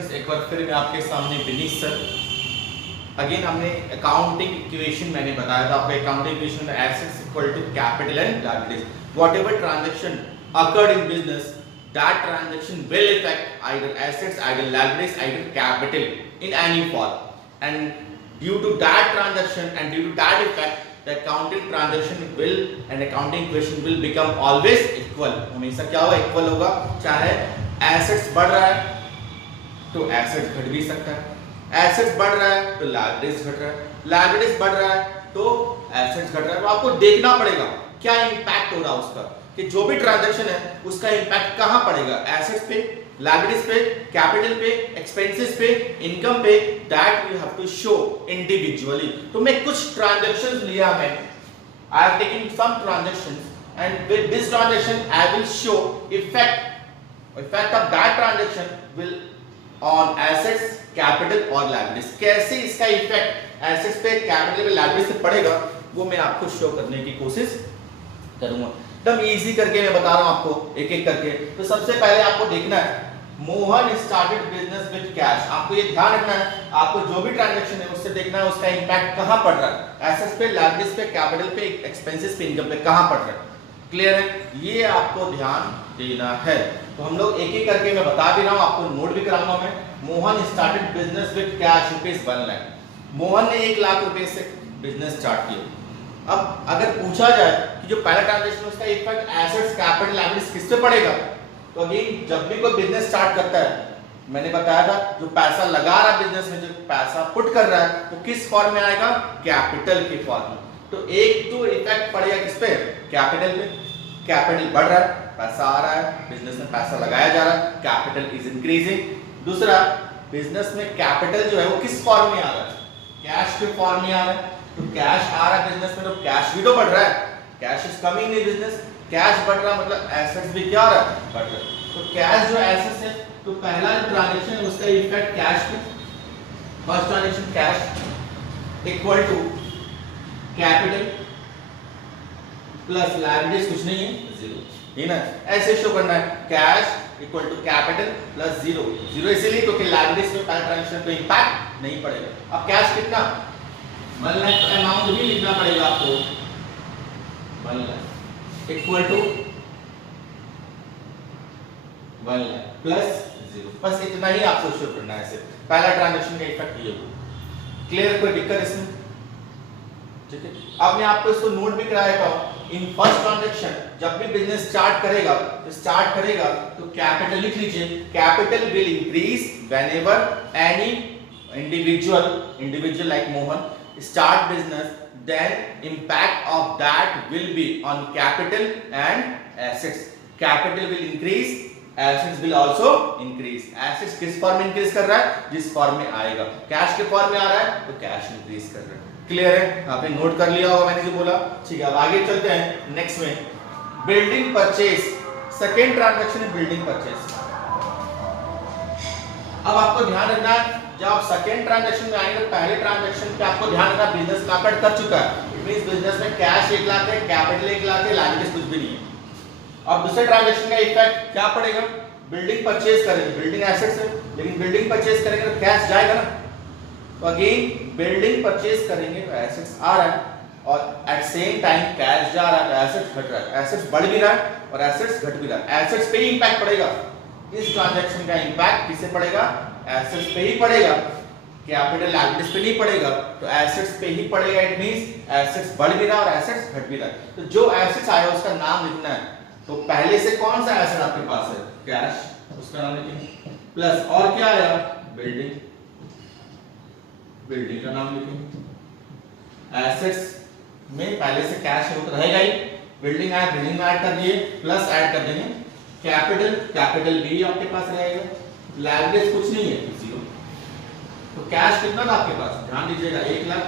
Students, एक बार फिर मैं आपके सामने विनीत सर। अगेन हमने अकाउंटिंग इक्वेशन मैंने बताया था आपको। अकाउंटिंग इक्वेशन में assets equal to capital and liabilities. Whatever transaction occurred in business, that transaction will affect either assets, either liabilities, either capital in any form, and due to that transaction and due to that effect, the accounting transaction will and accounting equation will become always equal। हमेशा क्या होगा? Equal होगा। चाहे assets बढ़ रहा है तो assets घट भी सकता है, एसेट्स बढ़ रहा है तो लायबिलिटीज घट रहा है, लायबिलिटीज बढ़ रहा है तो एसेट्स घट रहा है। तो आपको देखना पड़ेगा क्या इंपैक्ट हो रहा है उसका, कि जो भी ट्रांजैक्शन है उसका इंपैक्ट कहां पड़ेगा, एसेट्स पे, लायबिलिटीज पे, कैपिटल पे, एक्सपेंसेस पे, इनकम पे। That we have to show individually. तो मैं कुछ ट्रांजैक्शंस लिया, मैं I have taken some transactions and with this transaction I will show effect of that transaction will on assets, capital और लायबिलिटीज। कैसे इसका इफेक्ट एसेट्स पे, कैपिटल पे, लायबिलिटीज पे पड़ेगा वो मैं आपको शो करने की कोशिश करूंगा। एकदम इजी करके मैं बता रहा हूं आपको, एक एक करके। तो सबसे पहले आपको देखना है, Mohan started business with cash. आपको ये ध्यान रखना है, आपको जो भी ट्रांजैक्शन है उससे देखना है उसका इंपैक्ट कहां पड़ रहा है, एसेट्स पे, लायबिलिटीज पे, कैपिटल पे, एक्सपेंसेस पे, इनकम पे कहां पड़ रहा है। क्लियर है? ये आपको ध्यान देना है। तो हम लोग एक एक करके मैं बता भी रहा हूं, आपको नोट भी कराऊंगा मैं। Mohan started business with cash ₹1 lakh. Mohan ने 1 लाख रुपए से बिजनेस स्टार्ट किया। अब अगर पूछा जाए कि जो पहला ट्रांजैक्शन उसका इफेक्ट एसेट्स, कैपिटल, लायबिलिटीज किस पे पड़ेगा, तो अगेन जब भी कोई बिजनेस स्टार्ट करता है, मैंने बताया था जो पैसा लगा रहा है बिजनेस में, जो पैसा पुट कर रहा है, वो किस फॉर्म में आएगा? कैपिटल के फॉर्म में। तो एक तो इफेक्ट पड़ेगा किस पे? कैपिटल पे। कैपिटल बढ़ रहा है, पैसा आ रहा है, बिजनेस में पैसा लगाया जा रहा है, कैपिटल इज इंक्रीजिंग। दूसरा, बिजनेस में कैपिटल जो है वो किस फॉर्म में आ रहा है? कैश के फॉर्म में आ रहा है। तो कैश आ रहा है बिजनेस में, तो कैश भी तो बढ़ रहा है, cash is coming in business. Cash बढ़ रहा मतलब एसेट्स भी क्या हो रहा है? बढ़ रहा है। तो कैश जो एसेट्स है, तो पहला जो ट्रांजैक्शन है उसका इफेक्ट कैश पे, first transaction cash equal to capital plus liabilities, कुछ नहीं है, जीरो, है ना? ऐसे शो करना है, cash equal to capital plus zero. Zero इसीलिए क्योंकि लायबिलिटीज में पहला ट्रांजैक्शन पे इंपैक्ट नहीं पड़ेगा। अब कैश कितना? 1 लाख अमाउंट भी लिखना पड़ेगा आपको, 1 lakh equal to 1 lakh plus zero. बस इतना ही आपको शो करना है। सिर्फ पहला ट्रांजैक्शन का इफेक्ट ये होगा। क्लियर? कोई दिक्कत इसमें? ठीक है। अब मैं आपको इसको नोट भी कराया था। इन फर्स्ट ट्रांजैक्शन जब भी बिजनेस स्टार्ट करेगा तो कैपिटल लिख लीजिए। Capital will increase whenever any individual like Mohan start business, then impact of that will be on capital and assets. Capital will increase, assets will also increase. Assets किस form में increase कर रहा है? जिस फॉर्म में आएगा। कैश के form में आ रहा है तो कैश इंक्रीज कर रहा है। क्लियर है? आपने नोट कर लिया होगा मैंने जो बोला। ठीक है, अब आगे चलते हैं नेक्स्ट में। बिल्डिंग परचेज, सेकेंड ट्रांजैक्शन है बिल्डिंग परचेज। अब आपको ध्यान रखना है, जब आप सेकेंड ट्रांजैक्शन में आएंगे, पहले ट्रांजैक्शन पे आपको ध्यान रखना बिजनेस मार्केट कर चुका है। इट मींस बिजनेस में कैश 1 लाख है, कैपिटल 1 लाख है, लायबिलिटीज कुछ भी नहीं है। अब दूसरे ट्रांजैक्शन का इफेक्ट क्या पड़ेगा? बिल्डिंग परचेज करेंगे, बिल्डिंग एसेट्स है, लेकिन बिल्डिंग परचेज करेंगे तो कैश जाएगा ना। तो अगेन बिल्डिंग परचेज करेंगे तो एसेट्स आ रहा है और एट सेम टाइम कैश जा रहा है, तो एसेट्स घट रहा है। एसेट्स बढ़ भी रहा है और एसेट्स घट भी रहा है। एसेट्स पे ही इंपैक्ट पड़ेगा। इस ट्रांजैक्शन का इंपैक्ट किससे पड़ेगा? एसेट्स पे ही पड़ेगा, कैपिटल लायबिलिटीज पे नहीं पड़ेगा। तो एसेट्स पे ही पड़ेगा। इट मींस एसेट्स बढ़ भी रहा है और एसेट्स घट भी रहा है। तो जो एसेट्स आया उसका नाम लिखना है। तो पहले से कौन सा एसेट आपके पास है? कैश, उसका नाम लिखेंगे। प्लस और क्या आया? बिल्डिंग, बिल्डिंग का नाम लिखेंगे। एसेट्स में पहले से कैश है वो तो रहेगा ही। बिल्डिंग आया, बिल्डिंग में ऐड कर दिए, प्लस ऐड कर देंगे कैपिटल, कैपिटल भी आपके पास रहेगा। लायबिलिटीज कुछ नहीं है, जीरो। तो कैश कितना था आपके पास? ध्यान दीजिएगा 1 लाख।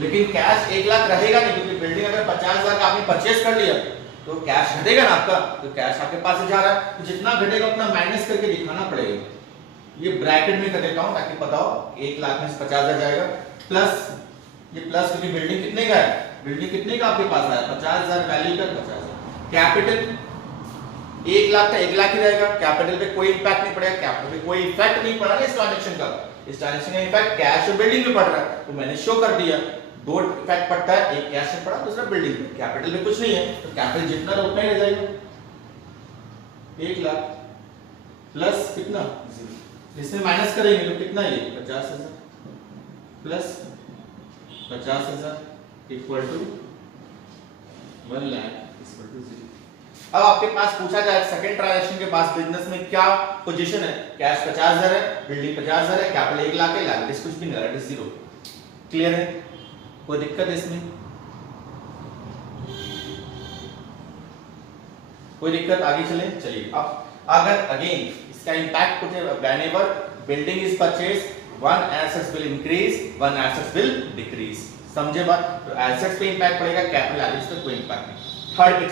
लेकिन कैश 1 लाख रहेगा नहीं, क्योंकि बिल्डिंग अगर 50,000 का आपने परचेज कर लिया तो कैश घटेगा ना आपका। तो कैश आपके पास से जा रहा है, तो जितना घटेगा उतना माइनस करके दिखाना पड़ेगा। ये ब्रैकेट में कर देता हूं ताकि पता हो 1 लाख में से 50,000 जाएगा, प्लस ये प्लस क्योंकि बिल्डिंग कितने का है? बिल्डिंग कितने का आपके पास है? 50,000 वैल्यू का 50,000। कैपिटल 1 लाख का 1 लाख ही रहेगा, कैपिटल पे कोई इंपैक्ट नहीं पड़ेगा, कैपिटल पे कोई इफेक्ट नहीं पड़ा इस ट्रांजैक्शन का। इस ट्रांजैक्शन का इफेक्ट कैश और बिल्डिंग पे पड़ रहा है, तो मैंने शो कर दिया। दो इफेक्ट पड़ता है, एक कैश पे पड़ा, दूसरा बिल्डिंग पे। कैपिटल पे कुछ नहीं है, तो कैपिटल जितना रहा उतना ही रह जाएगा। 1 लाख प्लस कितना 0, इसमें माइनस करेंगे तो कितना ये 50,000 plus 50,000 equal to 1 lakh equal to 0। अब आपके पास पूछा जाए सेकंड ट्रांजैक्शन के पास बिजनेस में क्या पोजीशन है, कैश 50,000 है, बिल्डिंग 50,000 है, कैपिटल 1 लाख है, लायबिलिटीज कुछ भी नहीं, लायबिलिटीज 0। क्लियर है, कोई दिक्कत है इसमें? कोई दिक्कत? आगे चलें, चलिए। अब अगर अगेन इसका इंपैक्ट कुछ है, whenever building is purchase, one assets will increase, one assets will decrease. समझे बात? तो एसेट्स पे इंपैक्ट पड़ेगा, कैपिटल लायबिलिटीज पे कोई इंपैक्ट नहीं। थर्ड पे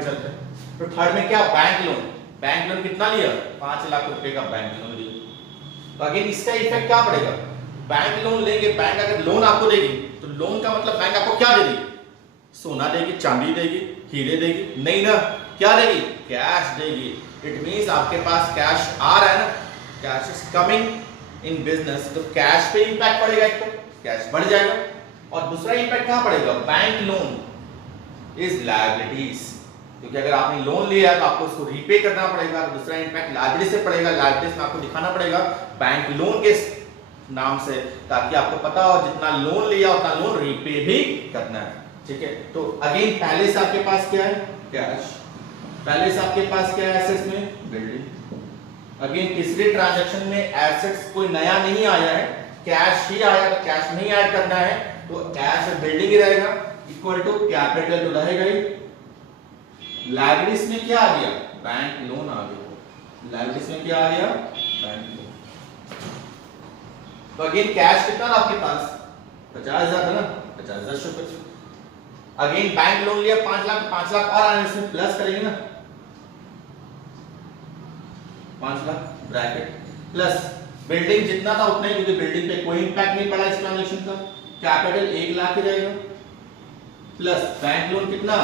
चलते हैं, तो थर्ड में क्या, बैंक लोन। बैंक लोन कितना लिया, 5 लाख रुपए का बैंक लोन लिया। तो अगेन इसका इफेक्ट क्या पड़ेगा, बैंक लोन लेंगे, बैंक अगर लोन आपको देगी तो लोन का मतलब बैंक आपको क्या देगी, सोना देगी, चांदी देगी, हीरे देगी? नहीं ना, क्या देगी, कैश देगी। इट मींस आपके पास कैश आ रहा है ना, cash is coming in business, तो कैश पे इंपैक्ट पड़ेगा, एक तो कैश बढ़ जाएगा, और दूसरा इंपैक्ट कहां पड़ेगा, बैंक लोन इज लायबिलिटीज, क्योंकि अगर आपने लोन लिया है तो आपको उसको रीपे करना पड़ेगा। दूसरा इंपैक्ट लायबिलिटी से पड़ेगा, लायबिलिटीज में आपको दिखाना पड़ेगा बैंक लोन के नाम से, ताकि आपको पता हो जितना लोन लिया उतना लोन रीपे भी करना है। ठीक है, तो अगेन पहले से आपके पास क्या है, कैश। पहले से आपके पास क्या है, एसेट्स में बिल्डिंग। अगेन तीसरे ट्रांजैक्शन में एसेट्स कोई नया नहीं आया है, कैश ही आया, तो कैश नहीं ऐड करना है, तो कैश और बिल्डिंग ही रहेगा, इक्वल टू कैपिटल तो रहेगा ही। लायबिलिटीज में क्या आ गया, बैंक लोन आ गया। लायबिलिटीज में क्या आ गया, बैंक लोन। तो अगेन कैश कितना था आपके पास, 50,000 था ना, 50,000 शो कर। अगेन बैंक लोन लिया 5 लाख, 5 लाख और आने से प्लस करेंगे ना, 5 लाख ब्रैकेट प्लस बिल्डिंग जितना था उतना ही, क्योंकि बिल्डिंग पे कोई इंपैक्ट नहीं पड़ा इस ट्रांजैक्शन का, कैपिटल 1 लाख ही रहेगा, प्लस बैंक लोन कितना,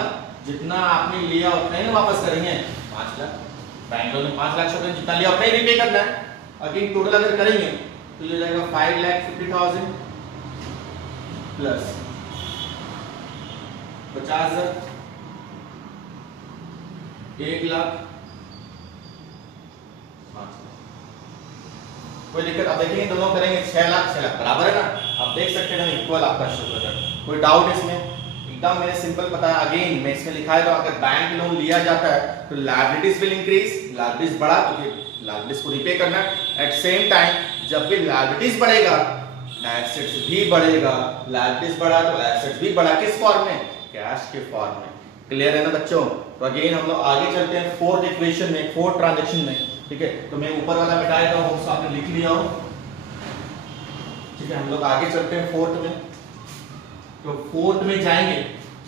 जितना आपने लिया उतना ही वापस करेंगे, 5 लाख। बैंक लोन में 5 लाख शो जितना लिया उतना ही रीपे करना है। अगेन टोटल अगर करेंगे तो ये जाएगा 5,50,000 प्लस 50,000, 1 लाख, 5 लाख। कोई दिक्कत? आप देखेंगे दोनों करेंगे 6 लाख, 6 लाख बराबर है ना, आप देख सकते हैं ना, इक्वल आपका शो कर रहा है। कोई डाउट इसमें? एकदम मैंने सिंपल बताया। अगेन मैं इसमें लिखा है तो अगर बैंक लोन लिया जाता है तो लायबिलिटीज विल इंक्रीज, लायबिलिटीज बढ़ा क्योंकि लायबिलिटीज को रीपे करना है। एट सेम टाइम जब भी लायबिलिटीज बढ़ेगा एसेट्स भी बढ़ेगा, लायबिलिटीज बढ़ा तो एसेट्स भी बढ़ा, किस फॉर्म में, कैश के फॉर्म में। क्लियर है ना बच्चों? तो अगेन हम लोग आगे चलते हैं फोर्थ इक्वेशन में, फोर्थ ट्रांजैक्शन में। ठीक है, तो मैं ऊपर वाला मिटा देता हूं, आपने लिख लिया हो। ठीक है, हम लोग आगे चलते हैं फोर्थ में। तो फोर्थ में जाएंगे,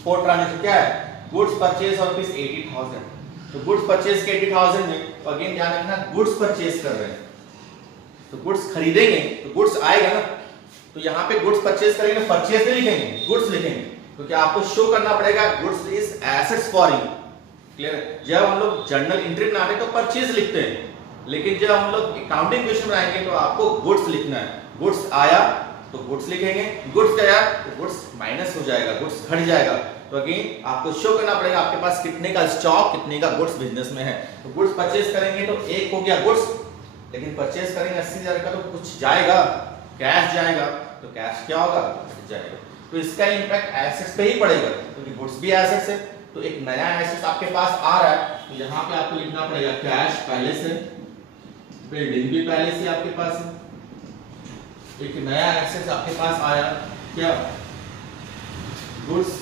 फोर्थ ट्रांजैक्शन क्या है, गुड्स परचेज और रुपीस 80,000। तो गुड्स परचेज के 80,000 में, तो अगेन ध्यान रखना गुड्स परचेज कर रहे हैं, तो गुड्स खरीदेंगे तो गुड्स आएगा ना, तो यहाँ पे गुड्स परचेज करेंगे, परचेज नहीं लिखेंगे, गुड्स लिखेंगे, क्योंकि आपको शो करना पड़ेगा goods is assets for you. Clear है? जब हम लोग जर्नल एंट्री बनाते हैं तो परचेज लिखते हैं, लेकिन जब हम लोग अकाउंटिंग क्वेश्चन बनाएंगे तो आपको गुड्स लिखना है। गुड्स आया तो गुड्स लिखेंगे, गुड्स गया तो गुड्स माइनस हो जाएगा, गुड्स घट जाएगा। तो अगेन आपको शो करना पड़ेगा आपके पास कितने का स्टॉक, कितने का गुड्स बिजनेस में है। तो गुड्स परचेज करेंगे तो एक हो गया गुड्स, लेकिन परचेज करेंगे 80,000 का तो कुछ जाएगा, कैश जाएगा, तो कैश क्या होगा, घट जाएगा। तो इसका इंपैक्ट एसेट्स पे ही पड़ेगा, क्योंकि गुड्स भी एसेट्स है। तो एक नया एसेट आपके पास आ रहा है, तो यहाँ पे आपको लिखना पड़ेगा कैश पहले से, बिल्डिंग भी पहले से आपके पास है। एक नया एसेट आपके पास आया, क्या, goods,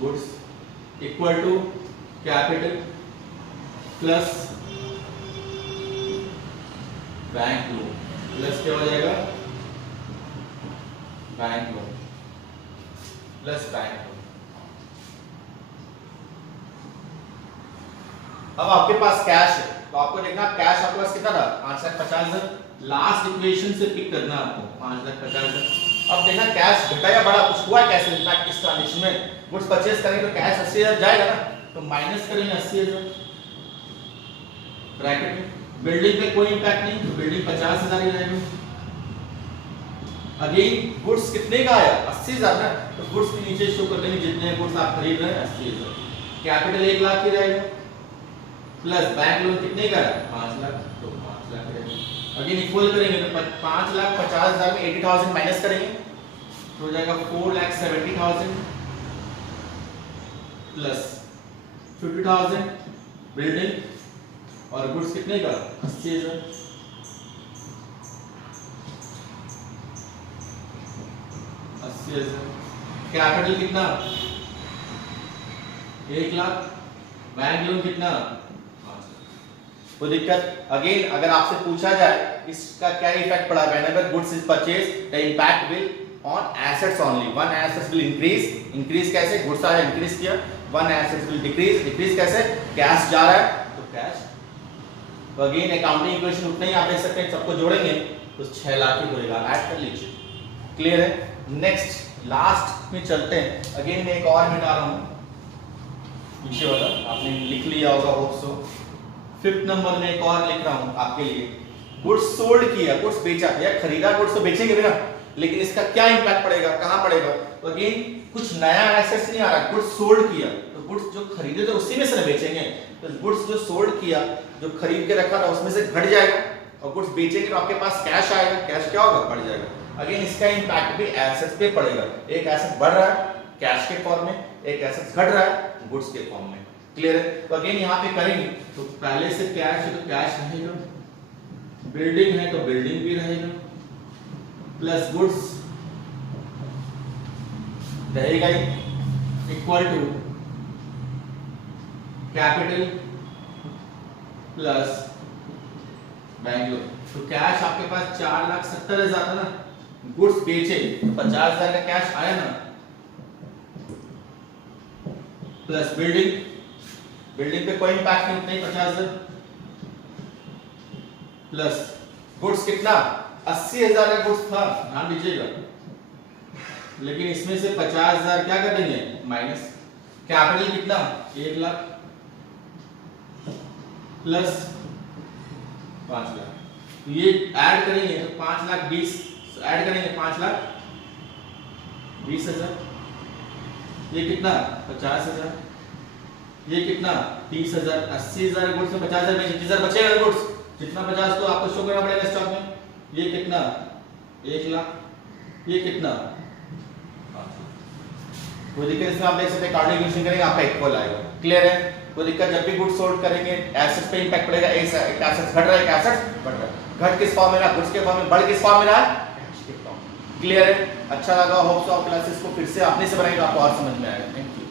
goods equal to capital plus bank loan, plus क्या हो जाएगा, bank loan plus bank loan. अब आपके पास कैश है, तो आपको देखना कैश आपके पास कितना था, 5,50,000। लास्ट इक्वेशन से पिक करना आपको 5,50,000 अब देखना कैश घटा या बढ़ा, कुछ हुआ कैसे इम्पैक्ट इस ट्रांजेक्शन में। गुड्स परचेज करेंगे तो कैश 80,000 जाएगा ना, तो माइनस करेंगे 80,000 ब्रैकेट में। बिल्डिंग पे कोई इम्पैक्ट नहीं, तो बिल्डिंग 50,000 ही रहेगा। अगेन गुड्स कितने का आया 80,000 ना, तो गुड्स के नीचे शो कर देंगे जितने गुड्स आप खरीद रहे हैं 80,000। कैपिटल 1 लाख की रहेगा, प्लस बैंक लोन कितने का है 5 लाख, तो 5 लाख रहेगा। अगेन इक्वल करेंगे तो 5,50,000 में 80,000 माइनस करेंगे तो हो जाएगा 4,70,000 प्लस 50,000 बिल्डिंग और गुड्स कितने का 80,000। कैपिटल कितना 1 लाख, बैंक लोन कितना 5 लाख। कोई दिक्कत। अगेन अगर आपसे पूछा जाए इसका क्या इफेक्ट पड़ा, whenever goods is purchase the impact will on assets only. One assets will increase कैसे, गुड्स आया इंक्रीज किया, वन एसेट्स विल डिक्रीज कैसे, कैश जा रहा है तो कैश। तो अगेन अकाउंटिंग इक्वेशन उतना ही आप देख सकते हैं, सबको जोड़ेंगे तो 6 लाख ही होएगा, ऐड कर लीजिए। क्लियर है। नेक्स्ट लास्ट में चलते हैं। अगेन मैं एक और मिटा रहा हूं पीछे वाला, आपने लिख लिया होगा होप सो। 5th नंबर में एक और लिख रहा हूं आपके लिए। गुड्स सोल्ड किया, गुड्स बेचा, या खरीदा गुड्स तो बेचेंगे भी ना, लेकिन इसका क्या इंपैक्ट पड़ेगा, कहां पड़ेगा। तो अगेन कुछ नया एसेट्स नहीं आ रहा, गुड्स सोल्ड किया तो गुड्स जो खरीदे थे उसी में से बेचेंगे, तो गुड्स जो सोल्ड किया जो खरीद के रखा था उसमें से घट जाएगा, और गुड्स बेचेंगे तो आपके पास कैश आएगा, कैश क्या होगा बढ़ जाएगा। अगेन इसका इंपैक्ट भी एसेट्स पे पड़ेगा, एक एसेट बढ़ रहा है कैश के फॉर्म में, एक एसेट घट रहा है गुड्स के फॉर्म में। क्लियर है। तो अगेन यहाँ पे करेंगे तो पहले से कैश है तो कैश रहेगा, बिल्डिंग है तो बिल्डिंग भी रहेगा, प्लस गुड्स रहेगा ही, equal to capital plus bank loan. तो कैश आपके पास 4,70,000 था ना, गुड्स बेचे तो 50,000 का कैश आया ना, प्लस बिल्डिंग पे कोई इंपैक्ट नहीं, उतना ही 50,000 प्लस गुड्स कितना 80,000 का गुड्स था, ध्यान दीजिएगा, लेकिन इसमें से 50,000 क्या कर देंगे माइनस। कैपिटल कितना 1 लाख प्लस 5 लाख, तो ये ऐड करेंगे तो 5,20,000 ऐड करेंगे 5,20,000, ये कितना 50,000, ये कितना 30,000, 80,000 गुड्स में 50,000 में 30,000 बचेगा गुड्स, जितना 50 तो आपको शो करना पड़ेगा स्टॉक में। ये कितना 1 लाख, ये कितना 5 लाख। कोई दिक्कत इसमें आप देख सकते हैं, कार्डिकेशन करेंगे आपका इक्वल आएगा। क्लियर है। कोई दिक्कत, जब भी गुड्स सोल्ड करेंगे एसेट्स पे इंपैक्ट पड़ेगा, एक एसेट्स घट रहा है, एक एसेट्स बढ़ रहा है, घट किस फॉर्म में रहा गुड्स के फॉर्म में, बढ़ किस फॉर्म में रहा कैश के फॉर्म में। क्लियर है। अच्छा लगा, होप सो आप क्लासेस को फिर से अपने से बनाएंगे, आपको और समझ में आएगा। Thank you.